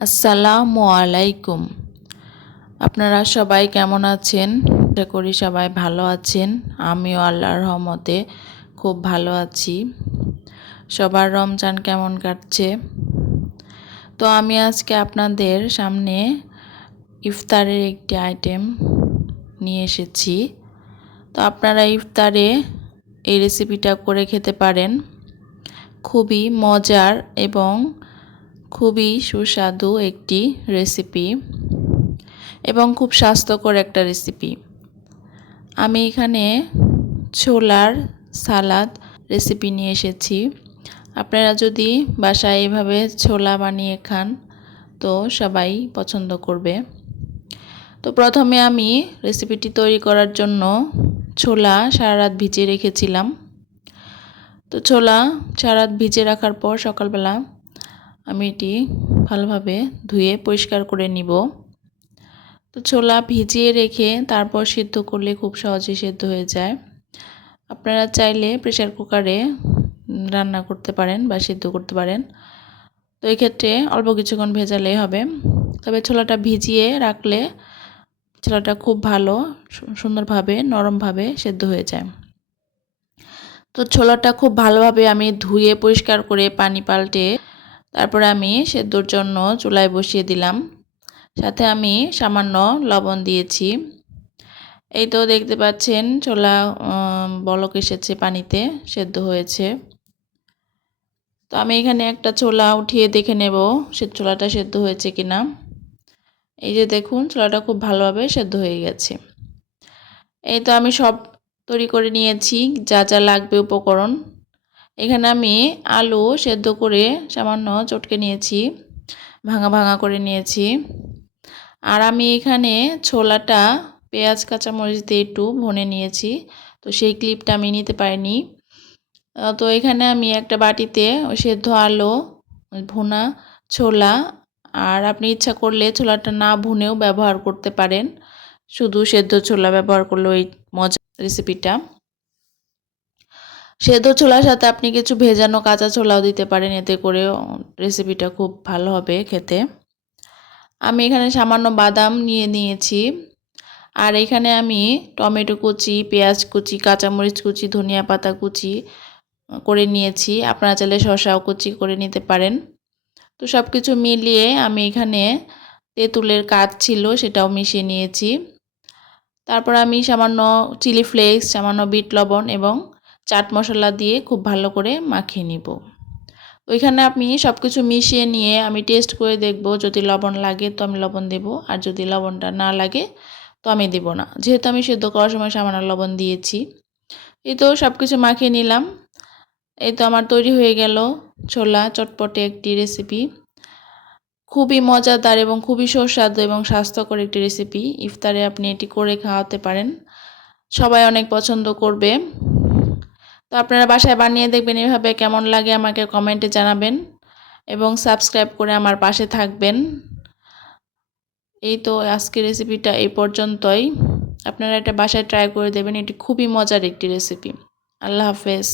আসসালামু আলাইকুম। আপনারা সবাই কেমন আছেন? আশা করি সবাই ভালো আছেন। আমিও আল্লাহর রহমতে খুব ভালো আছি। সবার রমজান কেমন কাটছে? তো আমি আজকে আপনাদের সামনে ইফতারের একটি আইটেম নিয়ে এসেছি। তো আপনারা ইফতারে এই রেসিপিটা করে খেতে পারেন। খুবই মজার এবং খুবই সুস্বাদু একটি রেসিপি এবং খুব স্বাস্থ্যকর একটা রেসিপি আমি এখানে ছোলার সালাদ রেসিপি নিয়ে এসেছি। আপনারা যদি বাসায় এভাবে ছোলা বানিয়ে খান, তো সবাই পছন্দ করবে। তো প্রথমে আমি রেসিপিটি তৈরি করার জন্য ছোলা সারা রাত ভিজিয়ে রেখেছিলাম। তো ছোলা সারা রাত ভিজে রাখার পর সকালবেলা আমি এটি ভালোভাবে ধুয়ে পরিষ্কার করে নিব। তো ছোলা ভিজিয়ে রেখে তারপর সিদ্ধ করলে খুব সহজে সেদ্ধ হয়ে যায়। আপনারা চাইলে প্রেশার কুকারে রান্না করতে পারেন বা সিদ্ধ করতে পারেন। তো এই ক্ষেত্রে অল্প কিছুক্ষণ ভেজালেই হবে। তবে ছোলাটা ভিজিয়ে রাখলে ছোলাটা খুব ভালো সুন্দরভাবে, নরমভাবে সেদ্ধ হয়ে যায়। তো ছোলাটা খুব ভালোভাবে আমি ধুয়ে পরিষ্কার করে পানি পাল্টে তারপরে আমি সেদ্ধর জন্য চুলায় বসিয়ে দিলাম। সাথে আমি সামান্য লবণ দিয়েছি। এই তো দেখতে পাচ্ছেন ছোলা বলক এসেছে পানিতে, সেদ্ধ হয়েছে। তো আমি এখানে একটা ছোলা উঠিয়ে দেখে নেব সে ছোলাটা সেদ্ধ হয়েছে কিনা। এই যে দেখুন ছোলাটা খুব ভালোভাবে সেদ্ধ হয়ে গেছে। এই তো আমি সব তৈরি করে নিয়েছি, যা যা লাগবে উপকরণ। এখানে আমি আলু সেদ্ধ করে সামান্য চটকে নিয়েছি, ভাঙা ভাঙা করে নিয়েছি। আর আমি এখানে ছোলাটা পেঁয়াজ, কাঁচামরিচ দিয়ে একটু ভনে নিয়েছি, তো সেই ক্লিপটা আমি নিতে পারিনি। তো এখানে আমি একটা বাটিতে সেদ্ধ আলু, ভুনা, ছোলা, আর আপনি ইচ্ছা করলে ছোলাটা না ভুনেও ব্যবহার করতে পারেন। শুধু সেদ্ধ ছোলা ব্যবহার করলে ওই মজা রেসিপিটা সেদ্ধ ছোলার সাথে আপনি কিছু ভেজানো কাঁচা ছোলাও দিতে পারেন, এতে করে রেসিপিটা খুব ভালো হবে খেতে। আমি এখানে সামান্য বাদাম নিয়ে নিয়েছি। আর এখানে আমি টমেটো কুচি, পেঁয়াজ কুচি, কাঁচামরিচ কুচি, ধনিয়া পাতা কুচি করে নিয়েছি। আপনারা চাইলে শসাও কুচি করে নিতে পারেন। তো সব কিছু মিলিয়ে আমি এখানে তেঁতুলের কাজ ছিল, সেটাও মিশিয়ে নিয়েছি। তারপর আমি সামান্য চিলি ফ্লেক্স সামান্য বিট লবণ এবং চাট মশলা দিয়ে খুব ভালো করে মাখিয়ে নিব। ওইখানে আমি সব কিছু মিশিয়ে নিয়ে আমি টেস্ট করে দেখব, যদি লবণ লাগে তো আমি লবণ দেব, আর যদি লবণটা না লাগে তো আমি দেব না। যেহেতু আমি সেদ্ধ করার সময় সামান্য লবণ দিয়েছি। এই তো সব কিছু মাখিয়ে নিলাম। এই তো আমার তৈরি হয়ে গেল ছোলা চটপটে একটি রেসিপি খুবই মজাদার এবং খুবই সুস্বাদু এবং স্বাস্থ্যকর একটি রেসিপি ইফতারে আপনি এটি করে খাওয়াতে পারেন। সবাই অনেক পছন্দ করবে। তো আপনারা বাসায় বানিয়ে দেখবেন এভাবে কেমন লাগে আমাকে কমেন্টে জানাবেন এবং সাবস্ক্রাইব করে আমার পাশে থাকবেন। এই তো আজকের রেসিপিটা এই পর্যন্তই। আপনারা এটা বাসায় ট্রাই করে দেবেন, এটি খুবই মজার একটি রেসিপি। আল্লাহ হাফেজ।